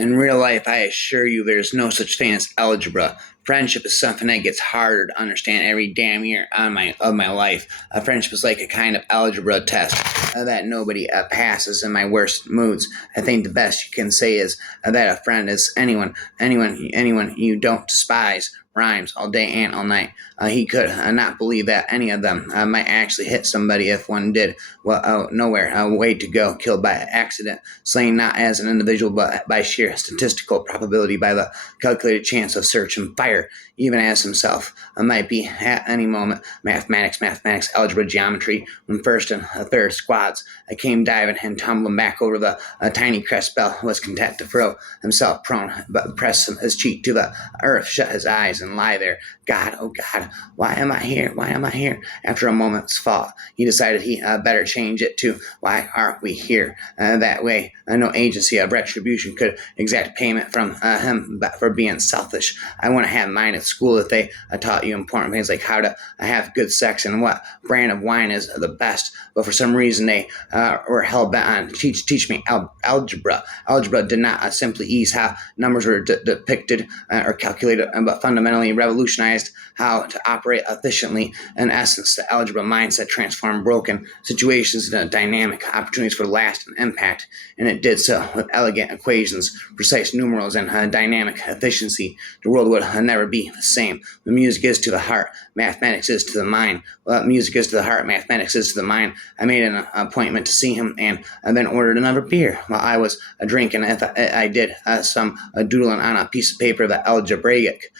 In real life, I assure you there's no such thing as algebra. Friendship is something that gets harder to understand every damn year of my life. Friendship is like a kind of algebra test that nobody passes in my worst moods. I think the best you can say is that a friend is anyone you don't despise. Rhymes all day and all night. He could not believe that any of them might actually hit somebody if one did. Well, nowhere. Way to go. Killed by accident. Slain not as an individual, but by sheer statistical probability, by the calculated chance of search and fire, even as himself might be at any moment. Mathematics, algebra, geometry. When first and third squads came diving and tumbling back over the tiny crest, Bell was content to throw himself prone, but press his cheek to the earth, shut his eyes, and lie there. God, oh God, why am I here? Why am I here? After a moment's thought, he decided he better change it to, why aren't we here? That way, no agency of retribution could exact payment from him for being selfish. I wouldn't have mine at school if they taught you important things like how to have good sex and what brand of wine is the best. But for some reason, they were hell bent on teach me algebra. Algebra did not simply ease how numbers were depicted or calculated, but fundamentally revolutionized how to operate efficiently. In essence, the algebra mindset transformed broken situations into dynamic opportunities for lasting impact, and it did so with elegant equations, precise numerals, and dynamic efficiency. The world would never be the same. The music is to the heart, mathematics is to the mind. Well, music is to the heart, mathematics is to the mind. I made an appointment to see him, and then ordered another beer while I was drinking. If I did some doodling on a piece of paper, the algebraic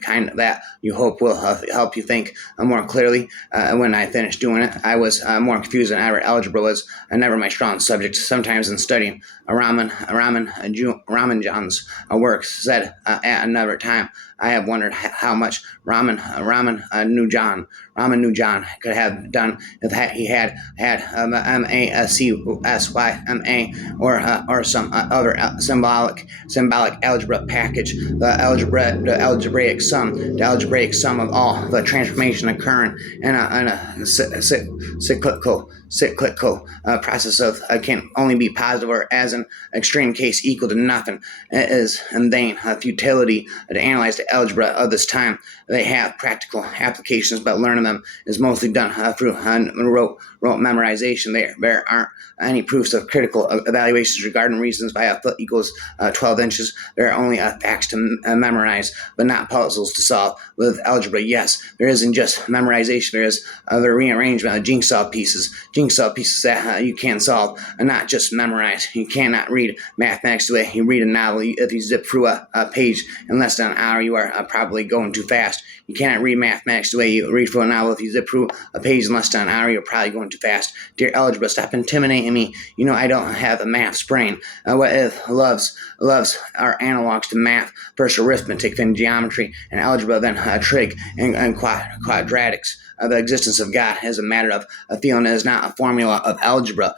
kind that you hope will help you think more clearly. When I finished doing it, I was more confused than ever. Algebra was never my strong subject. Sometimes in studying Ramanjan's works, said at another time, I have wondered how much Ramanujan could have done if he had MACSYMA or some other symbolic algebra package. The algebraic sum of all the transformation occurring in a cyclical process of can only be positive, or as an extreme case equal to nothing. It is in vain futility to analyze the algebra of this time. They have practical applications, but learning them is mostly done through rote memorization. There aren't any proofs of critical evaluations regarding reasons why a foot equals 12 inches. There are only facts to memorize, but not puzzles to solve. With algebra, yes, there isn't just memorization. There is the rearrangement of jigsaw pieces that you can solve and not just memorize. You cannot read mathematics the way you read a novel. If you zip through a page in less than an hour, you are probably going too fast. You cannot read mathematics the way you read through a novel. If you zip through a page in less than an hour, you're probably going too fast. Dear algebra, stop intimidating me. You know I don't have a math's brain. What if loves are analogs to math? First arithmetic, then geometry, and algebra, then trig and quadratics. The existence of God is a matter of a feeling. It is not a formula of algebra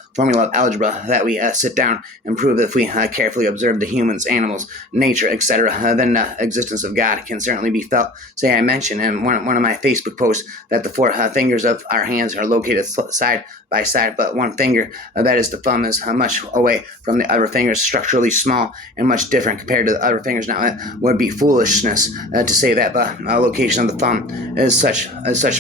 that we sit down and prove if we carefully observe the humans, animals, nature, etc. Then the existence of God can certainly be felt. Say I mentioned in one of my Facebook posts that the four fingers of our hands are located side by side, but one finger, that is the thumb, is much away from the other fingers, structurally small and much different compared to the other fingers. Now, it would be foolishness to say that the location of the thumb is such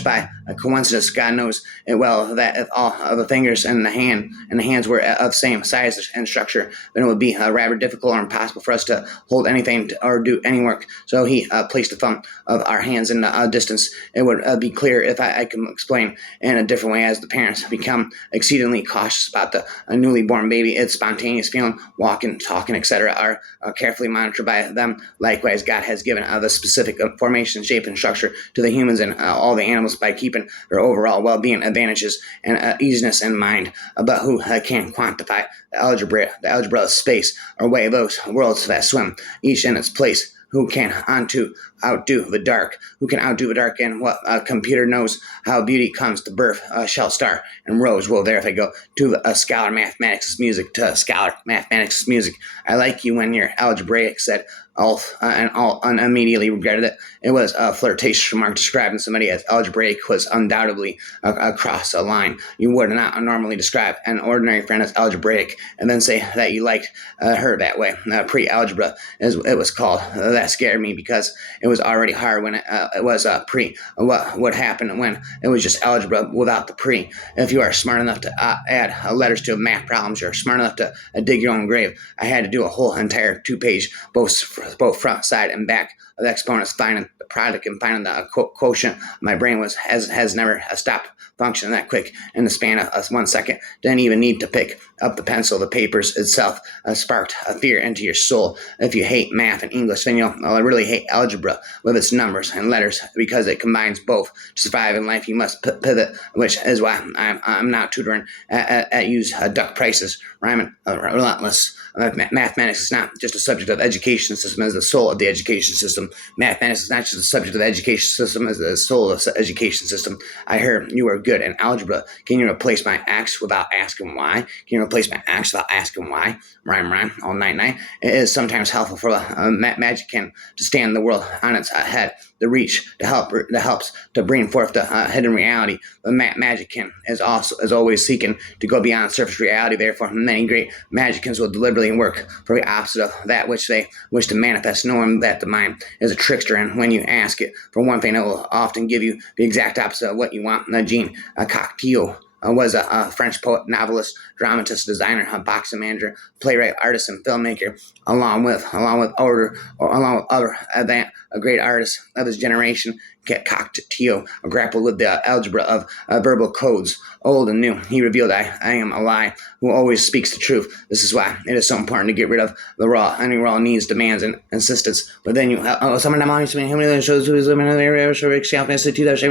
by a coincidence. God knows it well that if all of the fingers in the hands were of same size and structure, then it would be rather difficult or impossible for us to hold anything or do any work. So he placed the thumb of our hands in a distance. It would be clear if I can explain in a different way. As the parents become exceedingly cautious about the newly born baby, its spontaneous feeling, walking, talking, etc., are carefully monitored by them. Likewise, God has given the specific formation, shape, and structure to the humans and all the animals by keeping their overall well-being advantages and easiness in mind. But who can quantify the algebra of space, or weigh those worlds that swim each in its place? Who can onto outdo the dark? Who can outdo the dark? And what computer knows how beauty comes to birth? Shall star and rose. Well, there if I go to scholar mathematics music, to scholar mathematics music. I like you when you're algebraic, said Ulf, and immediately regretted it. It was a flirtatious remark describing somebody as algebraic was undoubtedly across a line. You would not normally describe an ordinary friend as algebraic and then say that you liked her that way. Pre-algebra, as it was called. That scared me because it was already hard when it was pre. What would happen when it was just algebra without the pre? If you are smart enough to add letters to math problems, you're smart enough to dig your own grave. I had to do a whole entire 2-page, both front, side, and back of the exponents, finding the product and finding the quotient. My brain has never stopped functioning that quick in the span of 1 second. Didn't even need to pick up the pencil. The papers itself sparked a fear into your soul. If you hate math and English, then you'll really hate algebra with its numbers and letters because it combines both. To survive in life, you must pivot, which is why I'm now tutoring at use duck prices, rhyming relentless. Mathematics is not just a subject of the education system as the soul of the education system. Mathematics is not just a subject of the education system as the soul of the education system. I heard you are good in algebra. Can you replace my X without asking why? Can you replace my X without asking why? Rhyme, all night. It is sometimes helpful for the magic can to stand the world on its head. The reach that helps to bring forth the hidden reality. The magician is always seeking to go beyond surface reality. Therefore, many great magicians will deliberately work for the opposite of that which they wish to manifest, knowing that the mind is a trickster, and when you ask it for one thing, it will often give you the exact opposite of what you want. Jean Cocteau was a French poet, novelist, dramatist, designer, a boxing manager, playwright, artist, and filmmaker, along with other a great artist of his generation. Cocteau grappled with the algebra of verbal codes, old and new. He revealed, I am a lie who always speaks the truth. This is why it is so important to get rid of any raw needs, demands, and insistence. But then you, some of them are how many shows who's in the area, so example, institute, like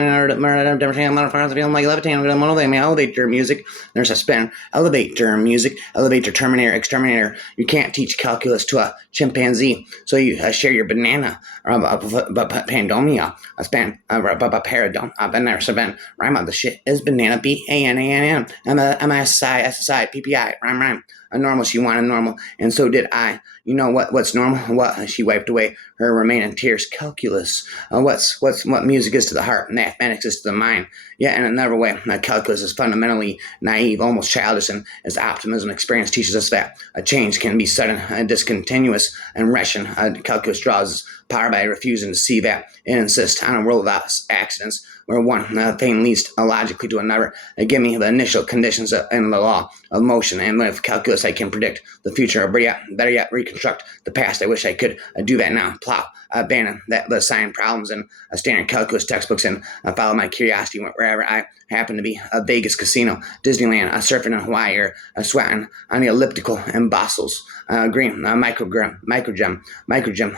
levitating, elevate your music. There's a spin. Elevate your music, elevate your terminator, exterminator. You can't teach calculus to a chimpanzee, so you share your banana, pandomia, a span. Paradome. I've been there, so been rhyme on the shit is banana BANANN. MSI PPI rhyme. A normal, she wanted normal, and so did I. You know what's normal? What? She wiped away her remaining tears. Calculus. What music is to the heart, mathematics is to the mind. Yeah, in another way, calculus is fundamentally naive, almost childish, and as optimism experience teaches us that a change can be sudden, discontinuous, and rational. Calculus draws power by refusing to see that and insist on a world without accidents, where one thing leads logically to another. Give me the initial conditions and the law of motion, and with calculus I can predict the future, or better yet, reconstruct the past. I wish I could do that now. Plop, abandon the sign problems in standard calculus textbooks and follow my curiosity wherever I happen to be. A Vegas casino, Disneyland, surfing in Hawaii, or sweating on the elliptical in Brussels. Green, microgem.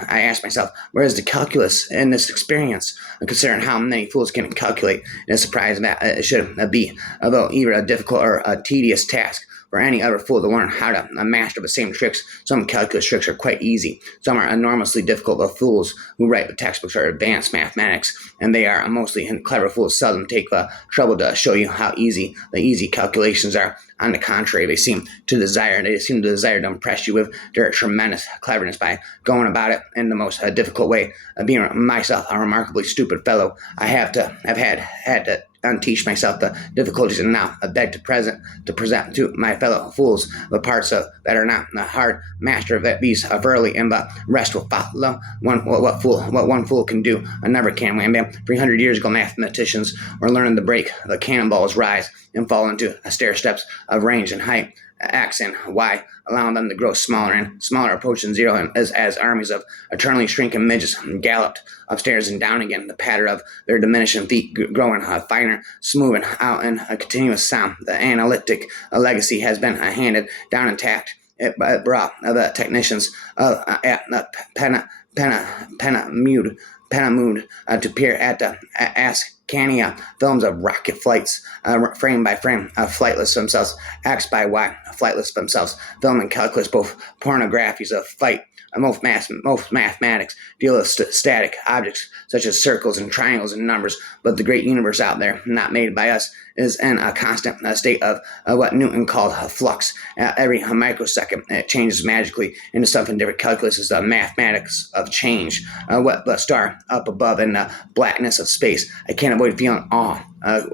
I ask myself, where is the calculus in this experience? Considering how many fools can calculate, it's surprising that it should be, although either a difficult or a tedious task for any other fool to learn how to master the same tricks. Some calculus tricks are quite easy. Some are enormously difficult. The fools who write the textbooks are advanced mathematics, and they are mostly clever fools. Seldom take the trouble to show you how easy the easy calculations are. On the contrary, they seem to desire to impress you with their tremendous cleverness by going about it in the most difficult way. Being myself a remarkably stupid fellow, I had to unteach myself the difficulties, and now I beg to present to my fellow fools the parts that are not the hard master of these early, and the rest will follow. What one fool can do, another can. Wham bam. 300 years ago, mathematicians were learning to break the cannonballs, rise and fall into stair steps of range and height. X and Y, allowing them to grow smaller and smaller, approaching zero, and as armies of eternally shrinking midgets galloped upstairs and down again, the patter of their diminishing feet growing finer, smoothing out in a continuous sound. The analytic legacy has been handed down intact. It brought the technicians at Penamood to peer at the Cania films of rocket flights, frame by frame, flightless themselves, X by Y, flightless themselves, film and calculus, both pornographies of fight. Most mathematics deal with static objects such as circles and triangles and numbers, but the great universe out there, not made by us, is in a constant state of what Newton called flux. Every microsecond, it changes magically into something different. Calculus is the mathematics of change. What the star up above in the blackness of space. I can't avoid feeling awe.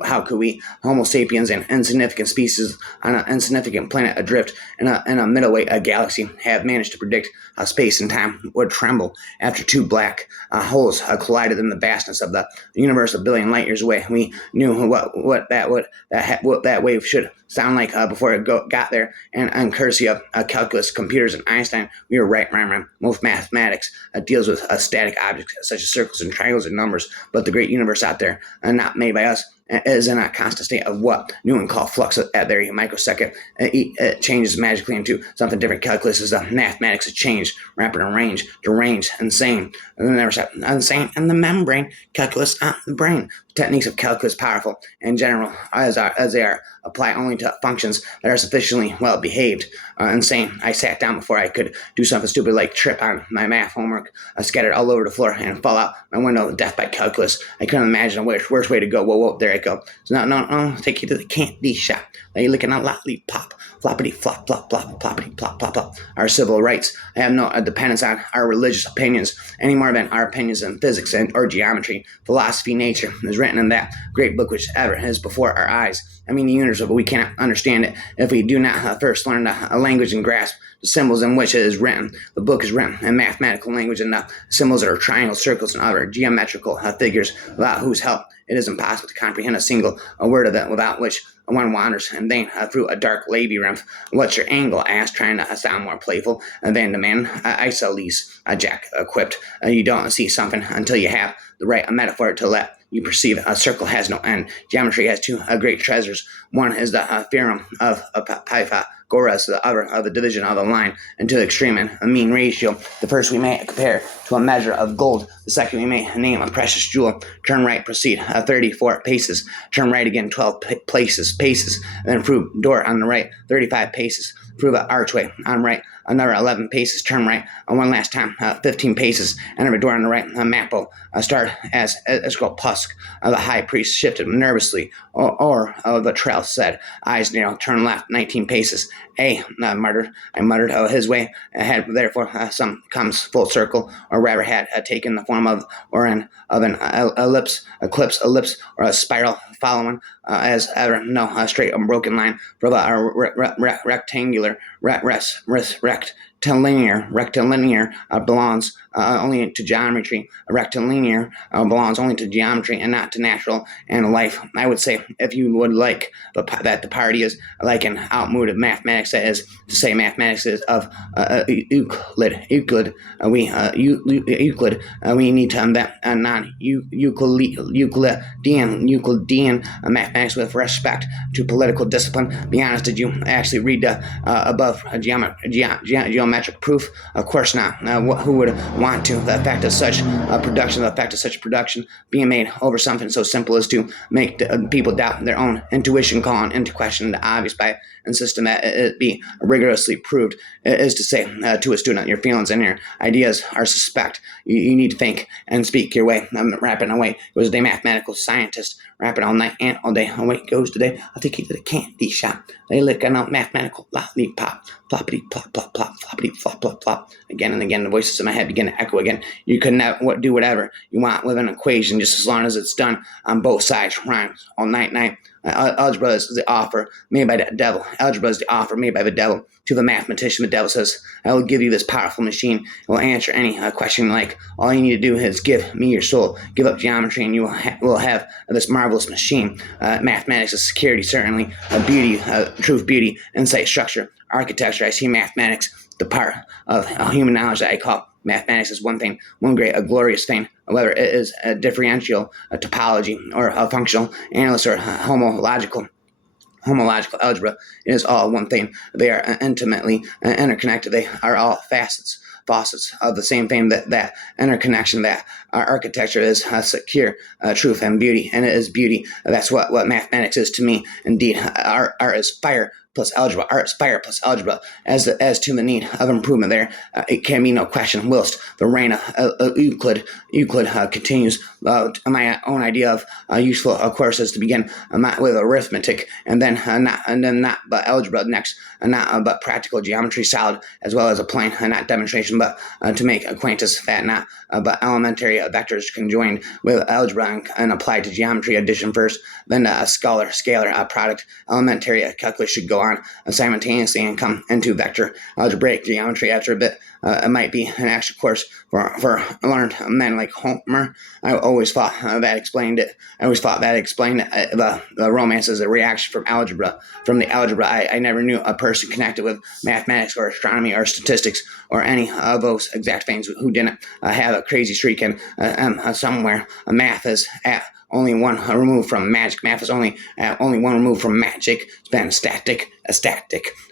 How could we, Homo sapiens, an insignificant species on an insignificant planet adrift in a middleweight galaxy, have managed to predict how space and time would tremble after two black holes collided in the vastness of the universe a billion light years away? We knew what that wave should sound like before it got there, and courtesy of calculus, computers, and Einstein, we were right. Most mathematics deals with static objects such as circles and triangles and numbers, but the great universe out there, not made by us, is in a constant state of what Newton called flux at every microsecond. It changes magically into something different. Calculus is the mathematics of change, rapid and range, deranged, insane. And then there was insane in the membrane, calculus on the brain. Techniques of calculus powerful in general as they are apply only to functions that are sufficiently well behaved. Insane. I sat down before I could do something stupid like trip on my math homework, scattered all over the floor and fall out my window, death by calculus. I couldn't imagine a worse way to go. Whoa, there I go. So no, take you to the candy shop. Now you're looking at lollipop, floppity flop, plop, plop, ploppity plop, plop, plop. Our civil rights have no dependence on our religious opinions any more than our opinions in physics or geometry, philosophy, nature is written in that great book which ever is before our eyes. I mean, the universe, but we cannot understand it if we do not first learn the language and grasp the symbols in which it is written. The book is written in mathematical language, and the symbols are triangles, circles, and other geometrical figures without whose help it is impossible to comprehend a single word of it, without which one wanders and then through a dark labyrinth. What's your angle? I asked, trying to sound more playful than the man. Isosceles, Jack quipped. You don't see something until you have the right metaphor to let you perceive. A circle has no end. Geometry has two great treasures. One is the theorem of Pythagoras, the other of the division of a line into the extreme and a mean ratio. The first we may compare to a measure of gold. The second we may name a precious jewel. Turn right, proceed 34 paces. Turn right again 12 paces. And then through door on the right 35 paces. Through the archway on right another 11 paces. Turn right one last time 15 paces. Enter a door on the right. Mappo start as called Pusk. The high priest shifted nervously, or the trail said, eyes narrow. Turn left 19 paces. I muttered. His way had therefore some comes full circle, or rather had taken the form of an ellipse, or a spiral, following as ever no straight unbroken line for the rectangular rectilinear belongs only to geometry. A rectilinear belongs only to geometry and not to natural and life. I would say, if you would like, that the party is like an outmoded mathematics. That is to say, mathematics is of Euclid. We need to invent a non-Euclidean mathematics with respect to political discipline. Be honest, did you actually read the above geometric proof? Of course not. Who would want to? The effect of such production being made over something so simple as to make people doubt their own intuition, calling into question the obvious by insisting that it be rigorously proved, is to say to a student, your feelings and your ideas are suspect. You need to think and speak your way. I'm rapping away. Was a mathematical scientist, rapping all night and all day. Away goes today. I'll take you to the candy shop. They lick on a mathematical lollipop. Ploppity plop plop plop, floppity flop plop plop. Again and again, the voices in my head begin to echo again. You can do whatever you want with an equation, just as long as it's done on both sides. Rhymes all night. Algebra is the offer made by the devil. Algebra is the offer made by the devil to the mathematician. The devil says, I will give you this powerful machine. It will answer any question like, all you need to do is give me your soul. Give up geometry and you will have this marvelous machine. Mathematics is security, certainly. Beauty, truth, beauty, insight, structure, architecture. I see mathematics, the part of human knowledge that I call mathematics, is one thing, one great, a glorious thing. Whether it is a differential, a topology, or a functional analysis, or homological algebra, it is all one thing. They are intimately interconnected. They are all facets faucets of the same fame, that interconnection, that architecture is secure, truth, and beauty, and it is beauty. That's what mathematics is to me. Indeed, art is fire plus algebra. Art is fire plus algebra. As to the need of improvement there, it can be no question. Whilst the reign of Euclid continues, my own idea of useful courses to begin with arithmetic, and then not but algebra next, not but practical geometry solid, as well as a plane, not demonstration, but to make acquaintance that not but elementary vectors conjoined with algebra and applied to geometry addition first, then a scalar product. Elementary calculus should go on simultaneously and come into vector algebraic geometry after a bit. It might be an actual course for learned men like Homer. I always thought that explained it. The romance as a reaction from algebra. From the algebra, I never knew a person connected with mathematics or astronomy or statistics or any of those exact things who didn't have a crazy streak, and somewhere math is at only one removed from magic. Math is only one removed from magic. It's been static.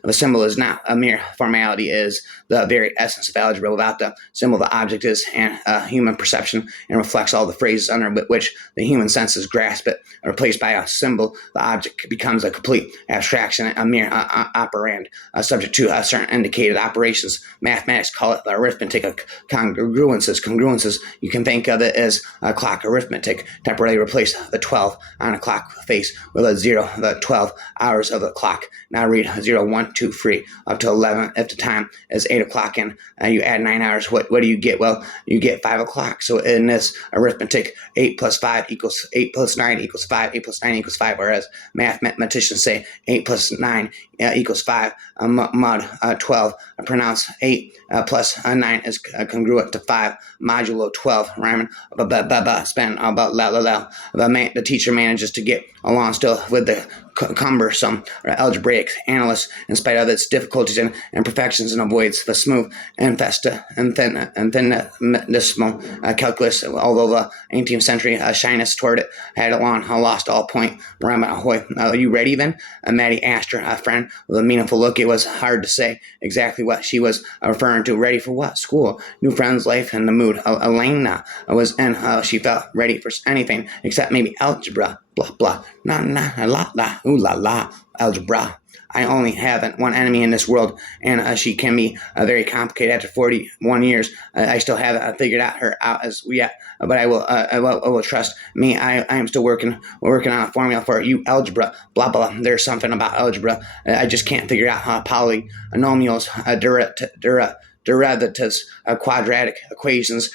The symbol is not a mere formality, is the very essence of algebra. Without the symbol, the object is an human perception and reflects all the phrases under which the human senses grasp it. Replaced by a symbol, the object becomes a complete abstraction, a mere operand, subject to certain indicated operations. Mathematics call it the arithmetic of congruences. You can think of it as a clock arithmetic. Temporarily replace the 12 on a clock face with a 0, the 12 hours of the clock. Now read 0, 1, 2, 3 up to 11 if the time is 8 o'clock, and you add 9 hours. What do you get? Well, you get 5 o'clock. So in this arithmetic, 8 plus 5 equals 8 plus 9 equals 5. 8 plus 9 equals 5. Whereas mathematicians say 8 plus 9 equals 5. 12. Pronounce 8 plus 9 is congruent to 5 modulo 12. Rhyming spend about la. The teacher manages to get along still with the cumbersome algebraic analyst in spite of its difficulties and imperfections, and avoids the smooth and infinitesimal calculus, although the 18th century shyness toward it had long lost all point. Ahoy. Are you ready then? Maddie asked her friend with a meaningful look. It was hard to say exactly what she was referring to. Ready for what? School, new friends, life, and the mood. Elena was in. She felt ready for anything except maybe algebra. Blah, blah, ooh la la, algebra. I only have one enemy in this world, and she can be very complicated. After 41 years, I still haven't figured her out as yet, but I will trust me. I am still working on a formula for you algebra, blah, blah. There's something about algebra. I just can't figure out polynomials, derivatives, quadratic equations.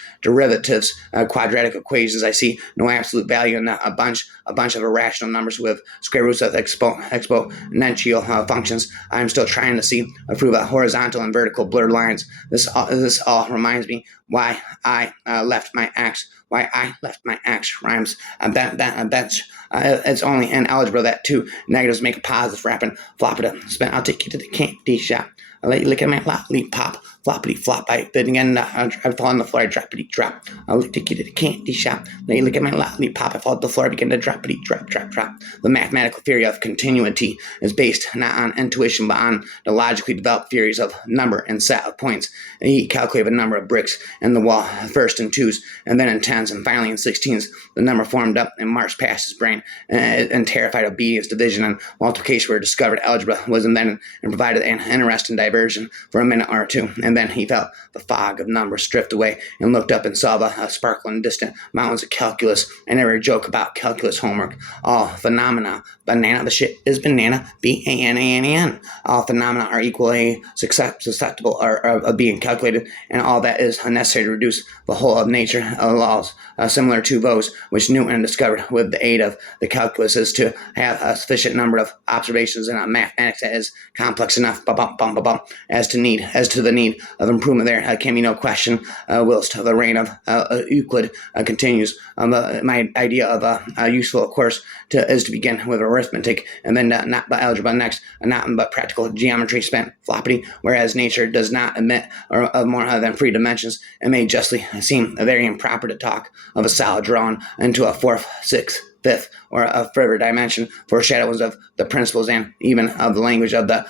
Quadratic equations. I see no absolute value in a bunch of irrational numbers with square roots of exponential functions. I'm still trying to prove horizontal and vertical blurred lines. This all reminds me why I left my axe. Rhymes. It's only in algebra that two negatives make a positive. Rapping, flop it up, spin. I'll take you to the candy shop. I'll let you look at my lollipop. Floppity flop. I fall on the floor. I droppity drop. I'll take you to the candy shop. Let you look at my lollipop. I fall on the floor. I begin to droppity drop. The mathematical theory of continuity is based not on intuition but on the logically developed theories of number and set of points. He calculated the number of bricks in the wall, first in 2s, and then in 10s, and finally in 16s. The number formed up and marched past his brain, and terrified obedience, division, and multiplication were discovered. Algebra was invented and provided an interesting diversion for a minute or two, and then he felt the fog of numbers drift away and looked up and saw the sparkling distant mountains of calculus. I never joke about calculus homework. All phenomena, banana, the shit is banana, B-A-N-A-N-A-N. All phenomena are equally susceptible of being calculated, and all that is necessary to reduce the whole of nature laws, similar to those which Newton discovered with the aid of the calculus, is to have a sufficient number of observations in mathematics that is complex enough as to the need of improvement. There can be no question. Whilst the reign of Euclid continues, my idea of a useful course is to begin with arithmetic, and then not but algebra next, not but practical geometry spent floppity. Whereas nature does not admit of more than 3 dimensions, it may justly seem very improper to talk of a solid drawn into a 4th, 6th, fifth or a further dimension, foreshadows of the principles and even of the language of the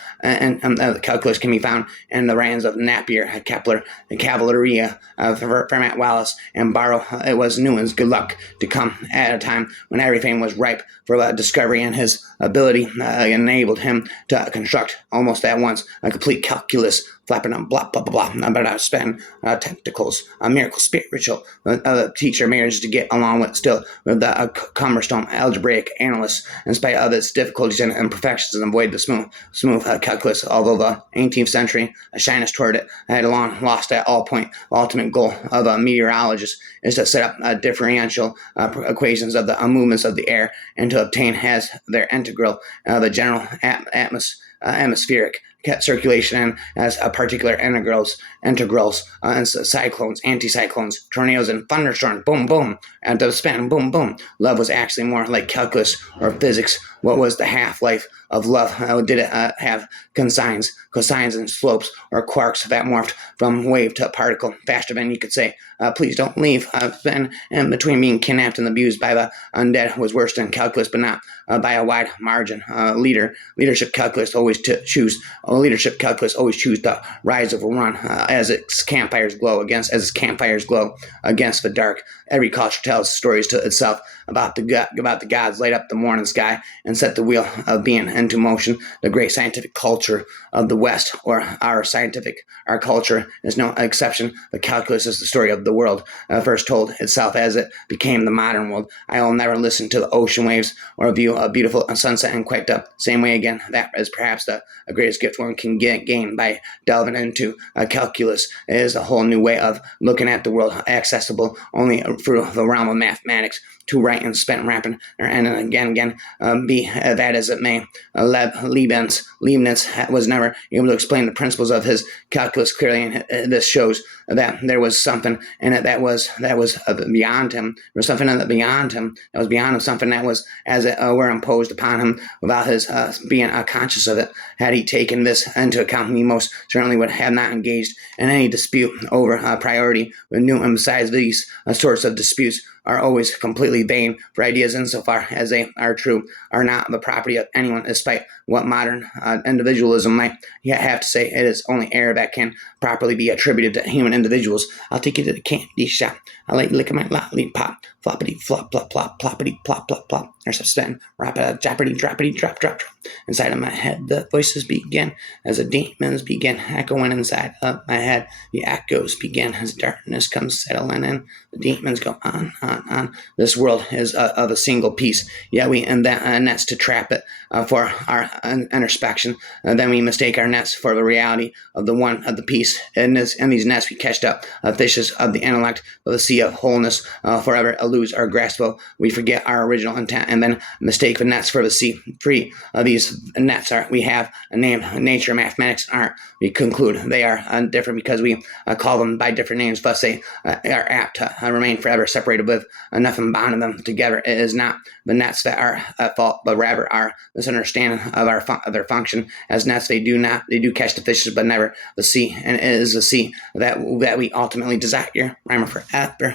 calculus can be found in the writings of Napier, Kepler, Cavalier, Fermat Wallace, and Barrow. It was Newton's good luck to come at a time when everything was ripe for discovery, and his ability enabled him to construct almost at once a complete calculus, flapping on blah blah blah blah about spend tentacles, a miracle spiritual. The teacher managed to get along with the cumbersome algebraic analyst in spite of its difficulties and imperfections, and avoid the smooth calculus. Although the 18th century shyness toward it had long lost at all point, the ultimate goal of a meteorologist is to set up differential equations of the movements of the air and to obtain as their integral the general atmospheric circulation, and as a particular integrals and cyclones, anticyclones, tornadoes, and thunderstorms. Boom, boom, and the span. Boom, boom. Love was actually more like calculus or physics. What was the half-life of love? Did it have cosines, and slopes, or quarks that morphed from wave to particle faster than you could say, please don't leave? Then, in between being kidnapped and abused by the undead was worse than calculus, but not by a wide margin. Leadership calculus always choose the rise of a run as its campfires glow against the dark. Every culture tells stories to itself about the gods light up the morning sky and set the wheel of being into motion. The great scientific culture of the West, or our culture, is no exception. The calculus is the story of the world, first told itself as it became the modern world. I will never listen to the ocean waves or view a beautiful sunset in quite the same way again. That is perhaps the greatest gift one can gain by delving into calculus. It is a whole new way of looking at the world, accessible only through the realm of mathematics. To write and spent rapping, and again, be that as it may, Leibniz was never able to explain the principles of his calculus clearly, and this shows that there was something in it that was beyond him. There was something in it beyond him that was beyond him, something that was, as it were, imposed upon him without his being conscious of it. Had he taken this into account, he most certainly would have not engaged in any dispute over priority with Newton. Besides, these sorts of disputes are always completely vain, for ideas, insofar as they are true, are not the property of anyone, despite what modern individualism might have to say. It is only error that can properly be attributed to human individuals. I'll take you to the candy shop. I like licking my lollipop. Floppity flop plop plop ploppity plop plop plop. There's a spin. Rapid jappity droppity drop drop drop. Inside of my head the voices begin as the demons begin echoing inside of my head. The echoes begin as darkness comes settling in. The demons go on. This world is of a single piece, yet we in that nets to trap it for our introspection. Then we mistake our nets for the reality of the one of the piece. In these nets we catch up fishes of the intellect, of the sea of wholeness, forever eludes our grasp. We forget our original intent and then mistake the nets for the sea. Free of these nets we have a name: nature, mathematics, and art. We conclude they are different because we call them by different names. Thus they are apt to remain forever separated with nothing bonding them together. It is not the nets that are at fault, but rather our misunderstanding of their function as nets. They do catch the fishes, but never the sea, and it is the sea that we ultimately desire. Rhymer for after.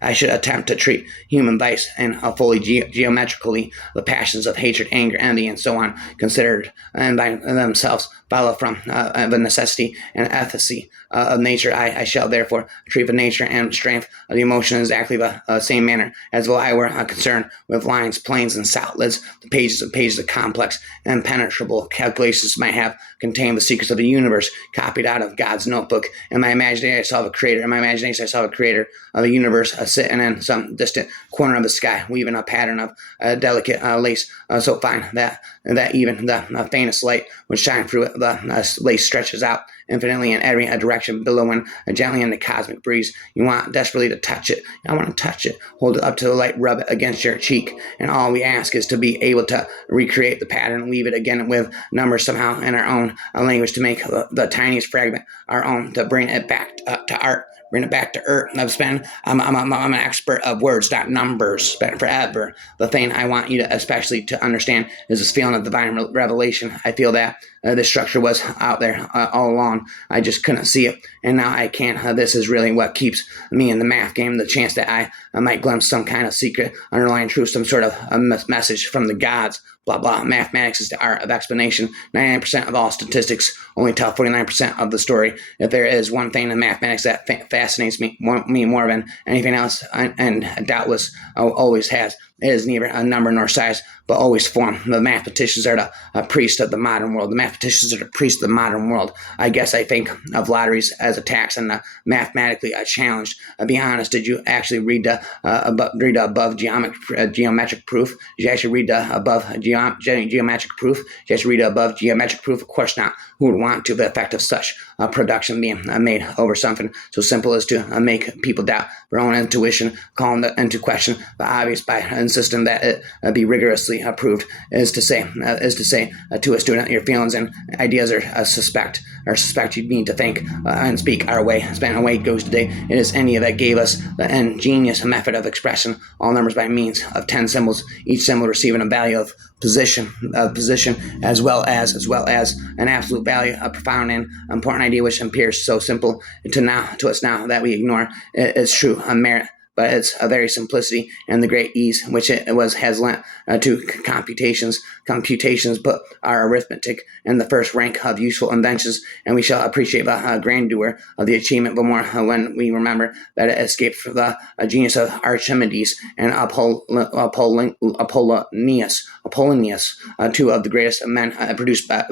I should attempt to treat human vice and fully geometrically. The passions of hatred, anger, envy, and so on, considered and by themselves, follow from the necessity and efficacy of nature. I shall therefore treat the nature and strength of the emotion in exactly the same manner as though I were concerned with lines, planes, and solids. The pages of complex and impenetrable calculations might have contained the secrets of the universe, copied out of God's notebook. In my imagination, I saw the creator of the universe sitting in some distant corner of the sky, weaving a pattern of delicate lace so fine that even the faintest light would shine through it. The lace stretches out infinitely in every direction, billowing gently in the cosmic breeze. You want desperately to touch it. I want to touch it. Hold it up to the light, rub it against your cheek, and all we ask is to be able to recreate the pattern, weave it again with numbers somehow in our own language, to make the tiniest fragment our own, to bring it back to art. Bring it back to earth. I'm an expert of words, not numbers. Spent forever. The thing I want you to especially to understand is this feeling of divine revelation. I feel that this structure was out there all along. phone. I just couldn't see it, and now I can. This is really what keeps me in the math game, the chance that I might glimpse some kind of secret underlying truth, some sort of a message from the gods. Blah, blah. Mathematics is the art of explanation. 99% of all statistics only tell 49% of the story. If there is one thing in mathematics that fascinates me more than anything else, and doubtless always has, it is neither a number nor size, but always form. The mathematicians are the priests of the modern world. The mathematicians are the priests of the modern world. I guess I think of lotteries as a tax and mathematically challenged. Be honest, did you actually read the above geometric proof? Did you actually read the above geometric proof? Did you actually read the above geometric proof? Of course not. Who would want to? The effect of such production being made over something so simple as to make people doubt their own intuition, calling into question the obvious by insisting that it be rigorously proved, is to say to a student, your feelings and ideas are suspect you need to think and speak our way. Spent away goes today. It is any that gave us the ingenious method of expressing all numbers by means of 10 symbols, each symbol receiving a value of position as well as an absolute value, a profound and important idea which appears so simple to us now that we ignore it is true merit, but it's a very simplicity and the great ease which has lent to computations put our arithmetic in the first rank of useful inventions, and we shall appreciate the grandeur of the achievement the more when we remember that it escaped from the genius of Archimedes and Apollonius, two of the greatest men produced by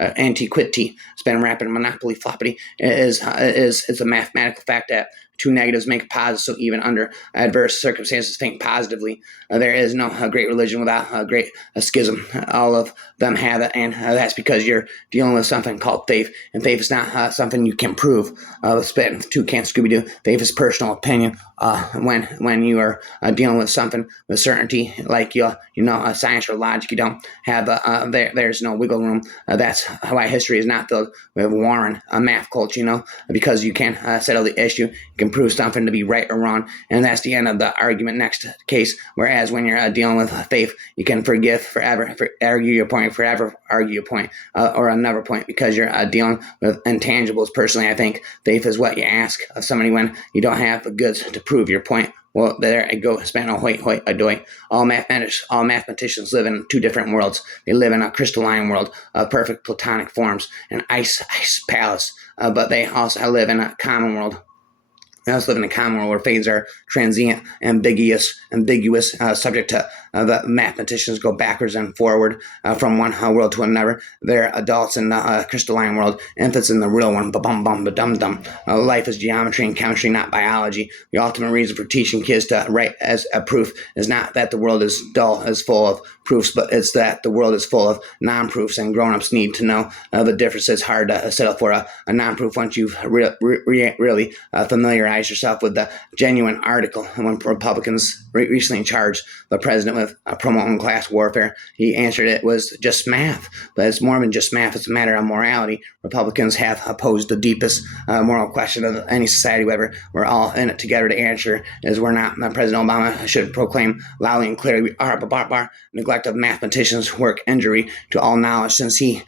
antiquity. Spend rapid monopoly floppity is a mathematical fact that two negatives make positive, so even under adverse circumstances, think positively. There is no great religion without a great schism. All of them have it, and that's because you're dealing with something called faith, and faith is not something you can prove. Spitting two can't Scooby-Doo. Faith is personal opinion. When you are dealing with something with certainty, like science or logic, you don't have there's no wiggle room. That's why history is not filled with Warren, a math cult, because you can settle the issue, you can prove something to be right or wrong, and that's the end of the argument. Next case. Whereas when you're dealing with faith, you can forgive forever, argue your point, forever argue your point, or another point, because you're dealing with intangibles. Personally, I think faith is what you ask of somebody when you don't have the goods to prove your point. Well, there I go. Spano hoit adoy. All mathematicians live in two different worlds. They live in a crystalline world of perfect platonic forms, an ice palace. But they also live in a common world. We also live in a common world where things are transient, ambiguous, subject to the mathematicians go backwards and forward from one world to another. They're adults in the crystalline world, infants in the real one. Ba-bum-bum-ba-dum-dum. Life is geometry and chemistry, not biology. The ultimate reason for teaching kids to write as a proof is not that the world is dull, is full of proofs, but it's that the world is full of non-proofs, and grown-ups need to know the difference. It's hard to settle for a non-proof once you've really familiarized yourself with the genuine article. And when Republicans recently charged the president with promoting class warfare, he answered it was just math. But it's more than just math. It's a matter of morality. Republicans have opposed the deepest moral question of any society, whether we're all in it together. To answer is we're not. President Obama should proclaim loudly and clearly, we are neglect of mathematicians work injury to all knowledge, since he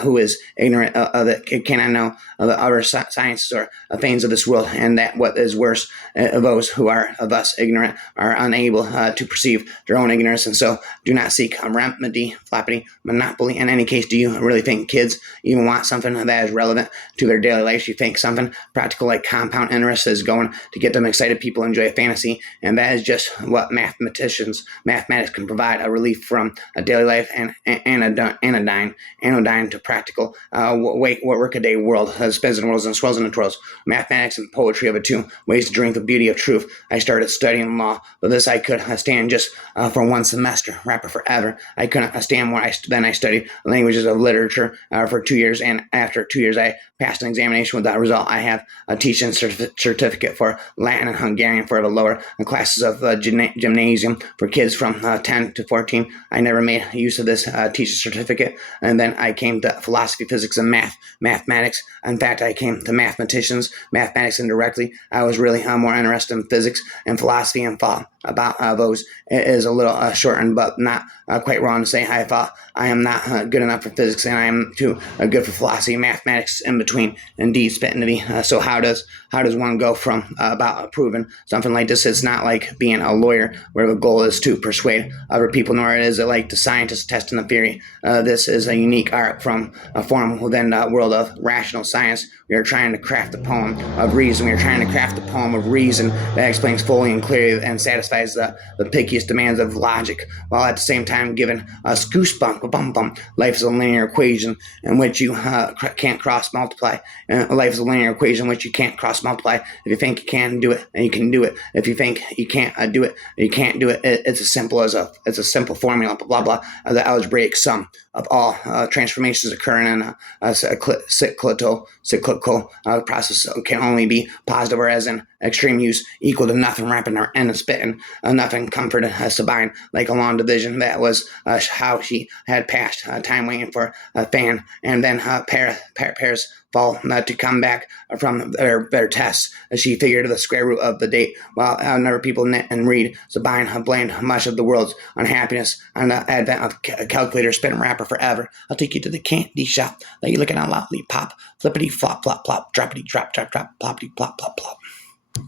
who is ignorant of it cannot know of the other sciences or things of this world, and that what is worse, those who are thus ignorant are unable to perceive their own ignorance, and so do not seek a remedy, floppity, monopoly. In any case, do you really think kids even want something that is relevant to their daily life? You think something practical like compound interest is going to get them excited? People enjoy fantasy, and that is just what mathematics can provide, a relief from a daily life and anodyne to practical workaday world, spins and whirls and swirls and twirls. Mathematics and poetry are the two ways to drink the beauty of truth. I started studying law, but this I could stand just for one semester, rapper forever. I couldn't stand more than I studied languages of literature for 2 years, and after 2 years I passed an examination. With that result, I have a teaching certificate for Latin and Hungarian for the lower classes of gymnasium for kids from 10 to 14. I never made use of this teaching certificate, and then I came to philosophy, physics, and mathematics. In fact, I came to mathematics indirectly. I was really more interested in physics and philosophy and thought about those is a little shortened, but not quite wrong to say I thought I am not good enough for physics and I am too good for philosophy, mathematics in between. Indeed, spitting to be. So how does one go from about proving something like this? It's not like being a lawyer where the goal is to persuade other people, nor is it like the scientist testing a theory. This is a unique art from a form within the world of rational science. We are trying to craft a poem of reason. We are trying to craft a poem of reason that explains fully and clearly and satisfies the pickiest demands of logic, while at the same time giving us goosebump, bum bum. Life is a linear equation in which you can't cross multiply. Life is a linear equation in which you can't cross multiply. If you think you can do it, then you can do it. If you think you can't do it, you can't do it. It's as simple as it's a simple formula, blah blah, the algebraic sum of all transformations occurring in a cyclical process can only be positive, whereas in extreme use equal to nothing, rapid and spitting, nothing comforted Sabine like a long division. That was how she had passed time waiting for a fan, and then Paris fall to come back from their tests. She figured the square root of the date, while other people knit and read. Sabine blamed much of the world's unhappiness on the advent of calculator spin wrapper forever. I'll take you to the candy shop. Let you look at a lollipop. Flippity flop flop plop, droppity drop drop drop, ploppity plop plop plop.